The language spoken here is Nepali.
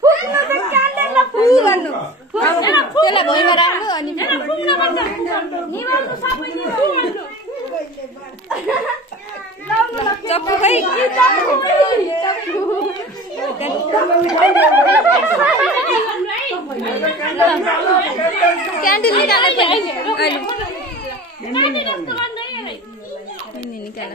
फुक्न त क्यान्डललाई फु भन्नु त्यसलाई भुइँमा राख्नु अनि फुक्न भन्छ निभाउनु सबै निभाउनु चप्पु खै चप्पु क्यान्डल निकाले पनि निकाल